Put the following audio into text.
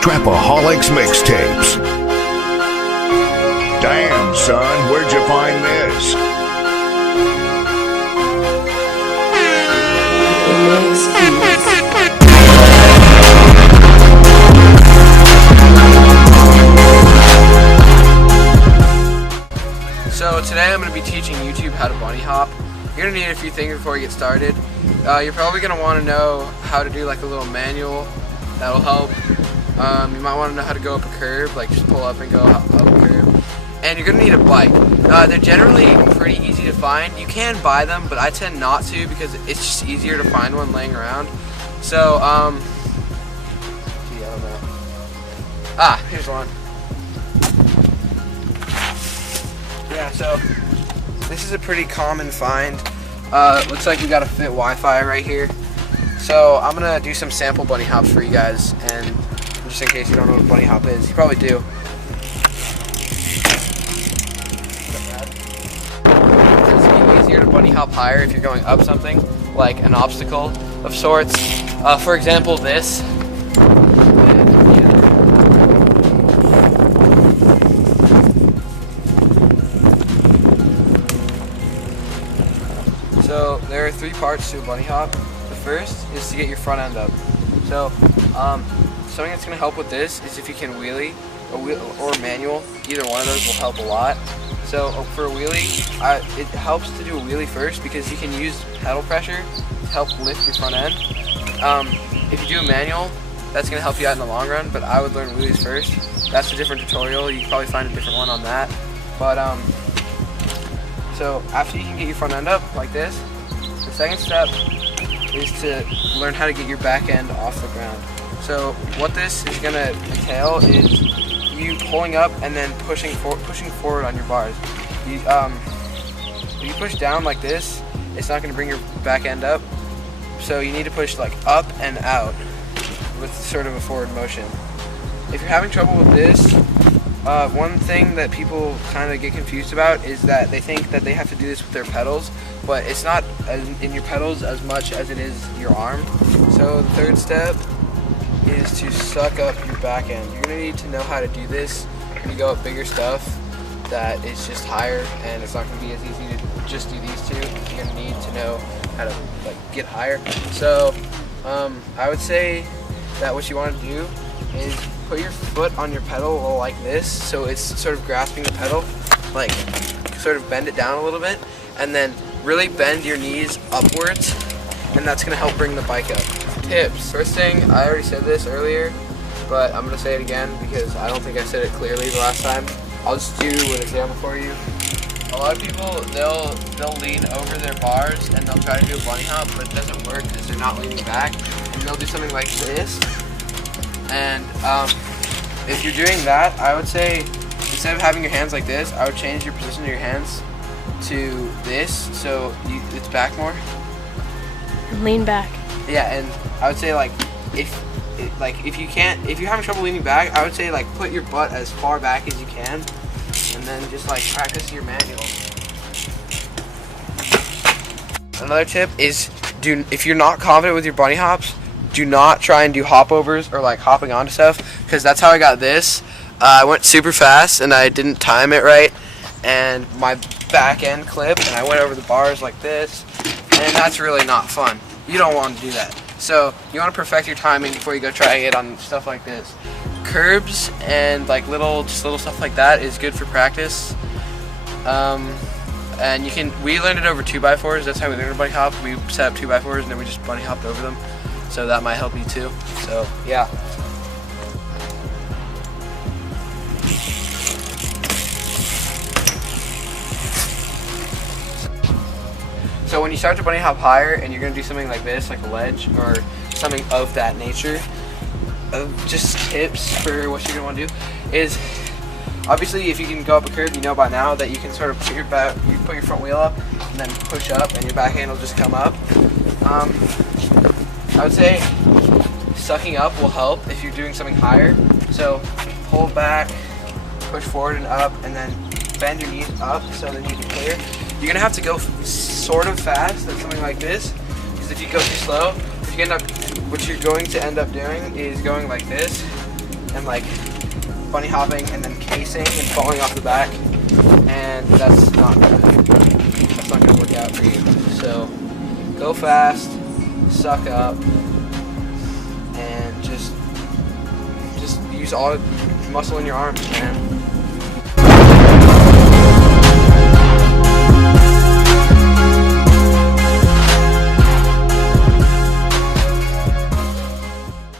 Trapaholics mixtapes. Damn, son, where'd you find this? So today I'm going to be teaching YouTube how to bunny hop. You're going to need a few things before you get started. You're probably going to want to know how to do like a little manual. That'll help. You might want to know how to go up a curb, like just pull up and go up a curb. And you're going to need a bike. They're generally pretty easy to find. You can buy them, but I tend not to because it's just easier to find one laying around. So, gee, I don't know. Here's one. Yeah, so this is a pretty common find. Looks like we got a fit Wi-Fi right here. So I'm gonna do some sample bunny hops for you guys, and just in case you don't know what a bunny hop is, you probably do. It's gonna be easier to bunny hop higher if you're going up something, like an obstacle of sorts. For example, this. So there are three parts to a bunny hop. The first is to get your front end up. So something that's going to help with this is if you can wheelie or manual. Either one of those will help a lot. So for a wheelie, it helps to do a wheelie first because you can use pedal pressure to help lift your front end. If you do a manual, that's going to help you out in the long run, but I would learn wheelies first. That's a different tutorial. You can probably find a different one on that. But so after you can get your front end up like this, the second step is to learn how to get your back end off the ground. So what this is going to entail is you pulling up and then pushing forward on your bars. If you push down like this, it's not going to bring your back end up. So you need to push like up and out with sort of a forward motion. If you're having trouble with this, one thing that people kind of get confused about is that they think that they have to do this with their pedals, but it's not in your pedals as much as it is your arm. So the third step is to suck up your back end. You're going to need to know how to do this when you go up bigger stuff that is just higher, and it's not going to be as easy to just do these two. You're going to need to know how to like get higher. So I would say that what you want to do is put your foot on your pedal like this, so it's sort of grasping the pedal, like sort of bend it down a little bit, and then really bend your knees upwards, and that's going to help bring the bike up. Tips. First thing, I already said this earlier, but I'm going to say it again because I don't think I said it clearly the last time. I'll just do an example for you. A lot of people, they'll lean over their bars and they'll try to do a bunny hop, but it doesn't work because they're not leaning back, and they'll do something like this. And if you're doing that, I would say instead of having your hands like this, I would change your position of your hands to this, so it's back more. Lean back. Yeah, and I would say like if you're having trouble leaning back, I would say like put your butt as far back as you can, and then just like practice your manual. Another tip is if you're not confident with your bunny hops, do not try and do hopovers or like hopping onto stuff, because that's how I got this. I went super fast and I didn't time it right, and my back end clipped and I went over the bars like this, and that's really not fun. You don't want to do that. So you want to perfect your timing before you go trying it on stuff like this. Curbs and like little stuff like that is good for practice. And we learned it over 2x4s. That's how we learned a bunny hop. We set up 2x4s and then we just bunny hopped over them. So that might help you too. So yeah. So when you start to bunny hop higher and you're going to do something like this, like a ledge or something of that nature, just tips for what you're going to want to do is, obviously if you can go up a curb, you know by now that you can sort of put your front wheel up and then push up and your back hand will just come up. I would say sucking up will help if you're doing something higher. So pull back, push forward and up, and then bend your knees up so then you can clear. You're going to have to go sort of fast at something like this, because if you go too slow, what you're going to end up doing is going like this, and like bunny hopping and then casing and falling off the back, and that's not good. That's not gonna work out for you. So go fast, suck up, and just use all the muscle in your arms, man.